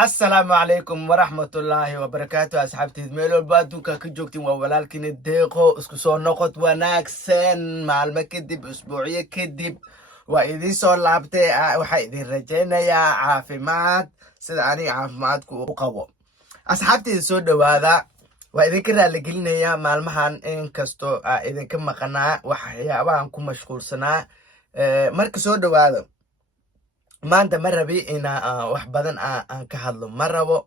السلام عليكم ورحمة الله وبركاته أصحابتي ميلو بادوكا كجوكتين وولالكين الديقو اسكسو نقط وناكسن معلمة كدب أسبوعية كدب وإذي سو لابتي وحا إذي رجينا يا عافمات سيداني عافماتكو قبو أصحابتي سو دوادا وإذي كرا لقلنا يا معلمهان إن كستو إذي كم قناة وحيابان كو مشغول سنة مركز سو دوادا maanta ma rabi inaa wax badan aan ka hadlo ma rabo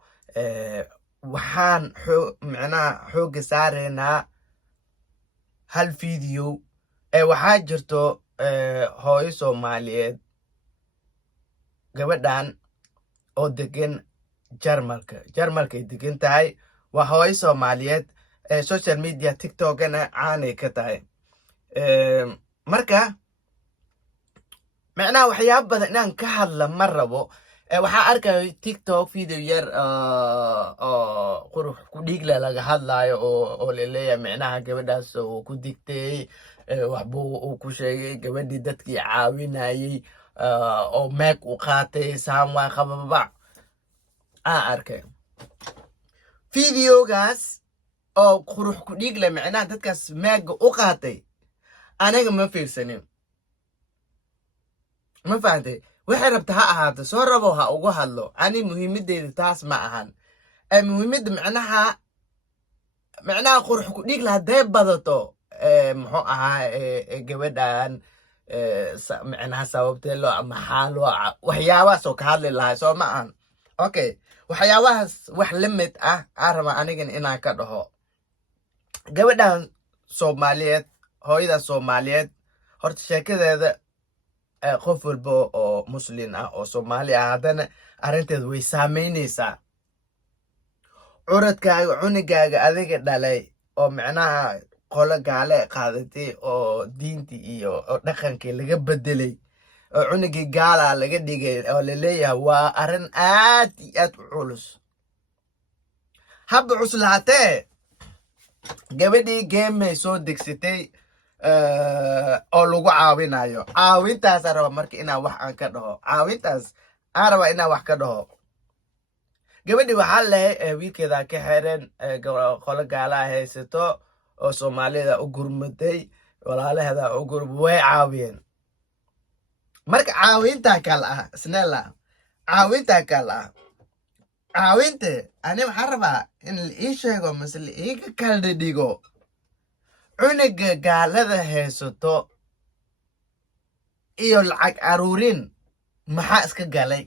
waxaan micnaha xoogga saaraynaa hal video waxaa jirto hooyo soomaaliyeed gabadhan oo degan jarmalkay degan tahay waa hooyo soomaaliyeed social media tiktokana caanay ka tahay marka معناها وحياة بدن إنان كهلا مرة بو وحا أركا تيك توك فيديو ير قروح كوديك لغا هلا أو لليا معناها قبداس وكوديكتي وحبو وكوشي قبدي دادكي عاويناي أو ماك وقاتي ساموا خبابا أركا فيديو غاس أو قروح كوديك لمعناها دادكاس ماك وقاتي أنا ما في سنين ما فهمتي waxay rabta ha ahaato soo rabo ha ugu hadlo ani muhiimadeeda taas ma ahan muhiimada macnaha qurux ku dhig la haday badato muxuu ahaa gabadhan macnaha sababtee loo ama xaalo waxyaabahaas oo ka hadli lahaa soo ma ahan okay waxyaabahaas wax la mid ah aan raba anigan inaan ka dhaho gabadhan Soomaaliyeed hooyada Soomaaliyeed horta sheekadeeda qof walba oo muslim ah oo Soomaali ah hadana arinteedu way saameynaysaa curadkaaga cunigaaga adiga dhalay oo macnaha qolo gaale qaadatay oo diintii iyo dhaqankii laga bedelay oo cunigii gaala laga dhigay oo la leeyahay waa arin aad iyo aad u culus habba cuslaatee gabadhii geemay soo degsatay oo lagu caawinayo caawintaas raba marka inaan wax aan ka dhaho caawintaas aan raba inaan wax ka dhaho gabadhi waxaa leeyahay wiilkeeda ka xiran qolo gaala haysato oo Soomaalida u gurmaday walaalaheeda u way caawiyeen marka caawinta kala ah isneela caawinta kala ah caawinte ani waxaan rabaa in la ii sheego mas'ala iga kala dhigo cuniga gaalada haysato iyo lacag aruurin maxaa iska galay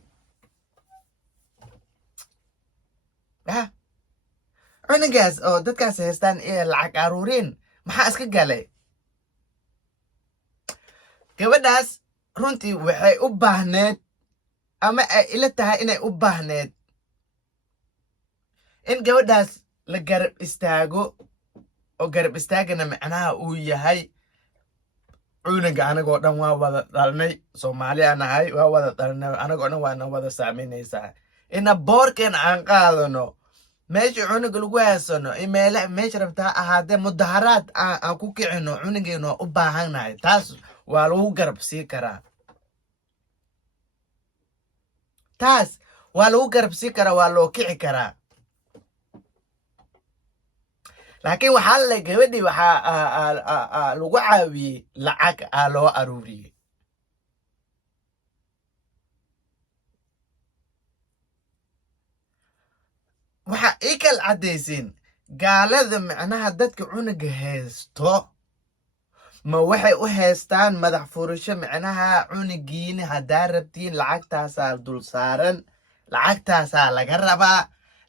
cunigaas oo dadkaas haystaan iyo lacag aruurin maxaa iska galay gabadhaas runtii waxay u baahneed ama ay ila tahay inay u baahneed in gabadhaas la garab istaago oo garab istaagana macnaha uu yahay cuniga anagoo dhan waa wada dhalnay Soomaali anahay waa wada dhalnay anagoo dhan waana wada saameynaysaa ina boorkan aan qaadano meesha cuniga lagu haysano meesha rabta ahaadee mudaharaad aan ku kicino cunigeena u baahanahay taas waa lagu garab sii karaa taas waa lagu garab sii karaa waa loo kici karaa laakiin waxaa la gabadhi waxaa lagu caawiyey lacag loo aruuriyey waxa ay kala cadaysiin gaalada macnaha dadka cuniga haysto ma waxay u haystaan madax furasho macnaha cunigiina hadaa rabtiin lacagtaasaa dul saaran lacagtaasaa laga rabaa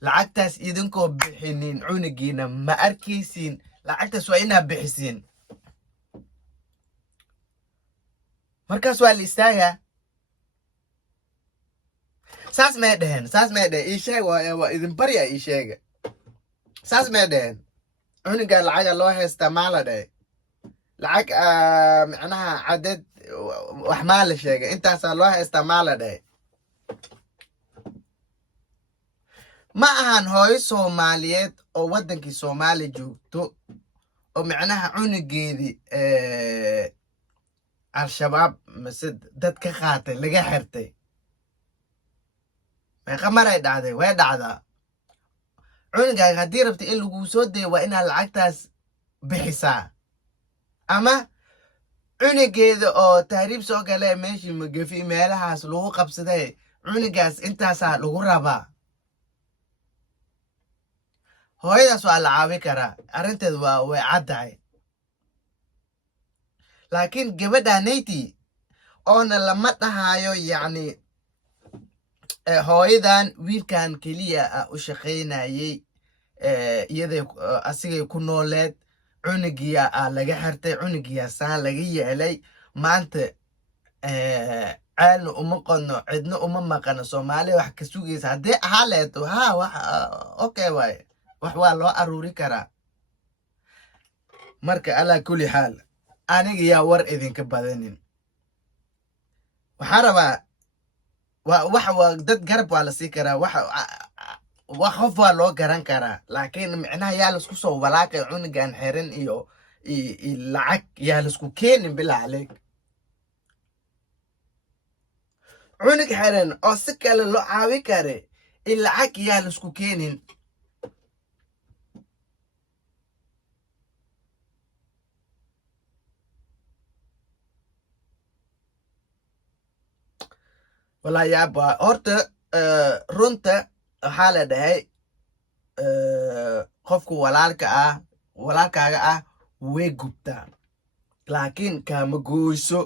lacagtaas idinkoo bixinin cunigiina ma arkaysiin lacagtaas waa inaa bixisiin markaas waa la istaagaa saas may dhehen ii sheeg waa idin barya ii sheega saas may dhehen cuniga lacaga loo haystaa maa la dhahay lacag macnaha cadad wax maa la sheegay intaasaa loo haystaa maa la dhahay ma ahan hooyo Soomaaliyeed oo wadankii Soomaali joogto oo macnaha cunigeedii al-shabaab mise dad ka qaatay laga xirtay meeqa maray dhacday way dhacdaa cunugaaga haddii rabta in laguu soo dayo waa inaad lacagtaas bixisaa ama cunugeeda oo tahriib soo galee meeshii magafi meelahaas lagu qabsaday cunugaas intaasaa lagu rabaa hooyadaas waa la caawi karaa arrinteed waa way caddahay laakiin gabadhaanayti oona lama dhahayo yacni hooyadan wiilkan keliya u shaqaynayay iyaday asigay ku nooleed cunugiya laga xirtay cunugiya saan laga yeelay maanta caalna uma qodno cidna uma maqano soomaaliya wax ka sugaysa haddii ahaa leeto ha wax okay waaye wax waa loo aruuri karaa marka alaa kulli xaal aniga yaa war idinka badanin waxaa rabaa waa dad garab waa la sii karaa wax qof waa loo garan karaa laakiin micnaha yaa laisku soo walaaqay cunugan xiran iyo lacag yaa laisku keenin bilaa caleeg cunug xiran oo si kale loo caawi kare lacag yaa laisku keenin walaa yaaba horta runta waxaa la dhahay qofku walaalkaaga ah way gubtaa laakiin kaama gooyso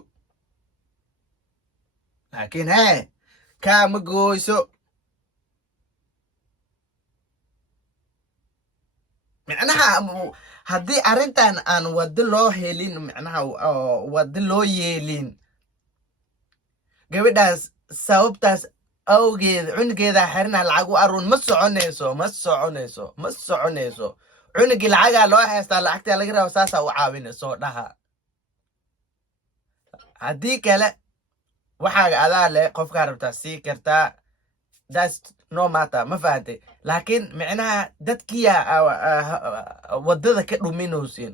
laakiin kaama gooyso micnaha haddii arrintan aan wado loo helin micnaha wado loo yeelin gabadhaas sababtaas awgeeda cunugeeda xirina lacag u aruun ma soconayso cunugii lacagaa loo haystaa lacagtaa laga rabo saasaa u caawinayso dhaha haddii kale waxaaga adaa leh qofkaa rabtaa sii kartaa that's no matter ma fahantay laakiin micnaha dadkiya wadada ka dhuminaysiin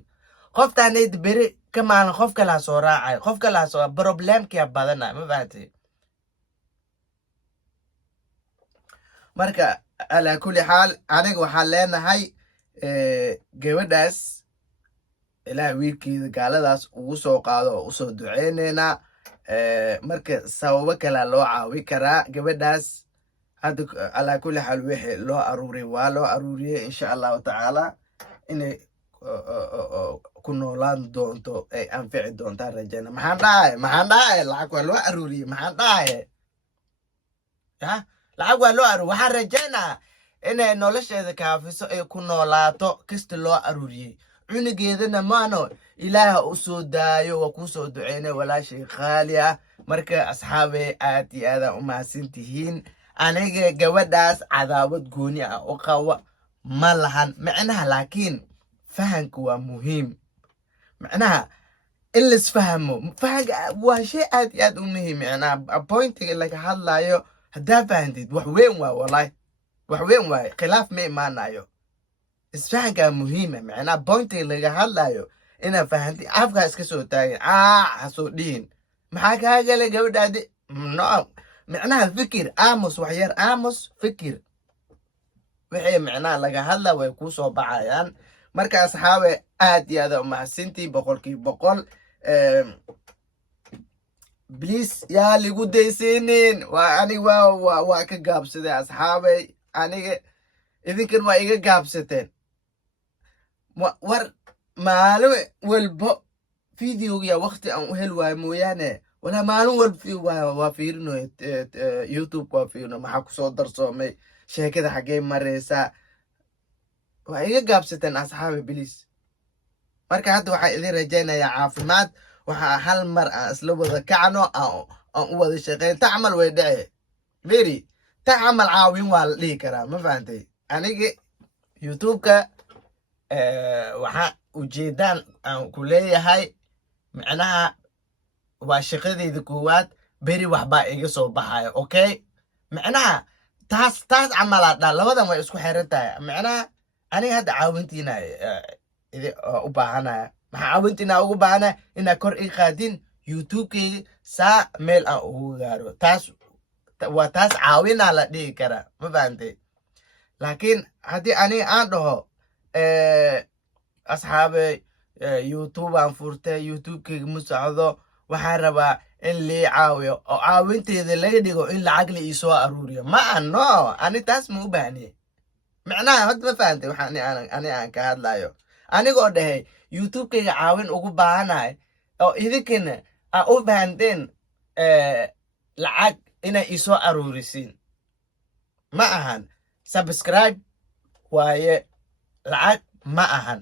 qoftaanayd beri ka maalin qof kalaa soo raacay qof kalaa soo problemkia badana ma fahantay marka alaa kulli xaal aniga waxaan leenahay gabadhaas ilaah wiilkeeda gaaladaas ugu soo qaado oo usoo duceyneynaa marka sababo kalaa loo caawi karaa gabadhaas hadda alaa kulli xaal wixii loo aruuriyay waa loo aruuriyey insha allahu tacaala inay ku noolaan doonto ay anfici doontaan rajayna maxaan dhahay lacag waa loo aruuriyey maxaan dhahay lacag waa loo aruuriyey waxaan rajaynaa inay nolosheeda kaafiso ay ku noolaato kasta loo aruuriyey cunugeedana maano ilaaha u soo daayo waa kuu soo duceynay walaashay qaali ah marka asxaabey aad iyo aadaan u mahadsan tihiin aniga gabadhaas cadaawad gooni ah u qawa ma lahan micnaha laakiin fahanka waa muhiim micnaha in laisfahmo fahanka waa shay aad iyo aad u muhiim micnaha pointiga laga hadlayo haddaa fahantid wax weyn waa wallahi wax weyn waaye khilaaf ma imaanayo isfahankaa muhiima micnaha pointiga laga hadlayo inaad fahantid afkaa iska soo taagin ha soo dhihin maxaa kaa galay gabadhaadi no micnaha fikir aamus waxyar aamus fikir wixii micnaha laga hadla way kuu soo baxayaan marka asxaabe aad iyo aada umahadsantii 100% please yaa ligu daysiinin waa aniga waa ka gaabsaday asxaabey aniga idinkan waa iga gaabsateen war maalin walbo videoga waqti aan u heli waayo mooyaane walaa maalin walba waa fiirinoy youtube waa fiirino maxaa kusoo darsoomay sheekada xaggee maraysaa waa iga gaabsateen asxaabi bilis marka hadda waxaa idin rajaynayaa caafimaad waxaa hal mar aan isla wada kacno aan u wada shaqeyn ta camal way dhace beri ta camal caawin waa la dhihi karaa ma fahantay aniga youtubeka waxaa ujeedaan aan ku leeyahay micnaha waa shaqadeyda koowaad beri waxbaa iga soo baxayo okay micnaha taas camalaa dhaa labadan way isku xiran tahay micnaha aniga hadda caawintiina u baahanaya maxaa caawintiina ugu baahanaya inaad kor ii qaadin youtubekeyga saa meel aan ugu gaaro taas وتاس عاوين على دي كرا ما فهمتي لكن هدي أنا عنده أصحابي يوتيوب عن فورتي يوتيوب كي مساعدة وحاربا اللي عاوية أو عاوينتي إذا اللي يدقوا إلا عقلي يسوى أروريا ما أنو أنا تاس مو باني معناها هاد ما فهمتي وحاني أنا كهاد لايو أنا قد هي يوتيوب كي عاوين أقو باهناي أو إذا كنا أقو باهنتين لعق إنا يسوى أروريسين ما أهان سبسكرايب waaye lacag ma ahan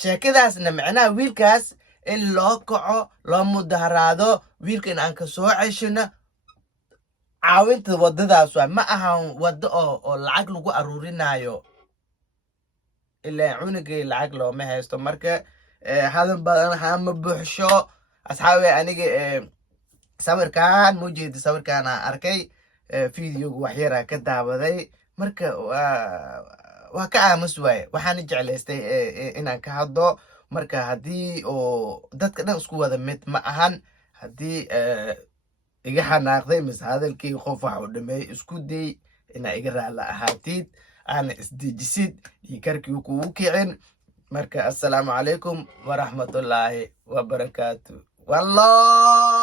sheekadaasna macnaha wiilkaas in loo kaco loo mudaharaado wiilkan aan ka soo ceshino caawinta wadadaas waa ma ahan wado oo lacag lagu aruurinayo ilaa cunugay lacag looma haysto marka hadan badan hama buuxsho asxaabi aniga sawirkan mujeedi sawirkan aan arkay fiidiyoga waxyara ka daawaday marka waa ka aamus waaye waxaan jeclaystay inaan ka hadlo marka haddii oo dadka dhan isku wada mid ma ahan haddii iga xanaaqday mise hadalkii qof wax u dhameey isku day inaa iga raala ahaatid aana isdejisid iyo karkii kugu kicin marka assalaamu calaykum waraxmatullaahi wabarakaatu wallah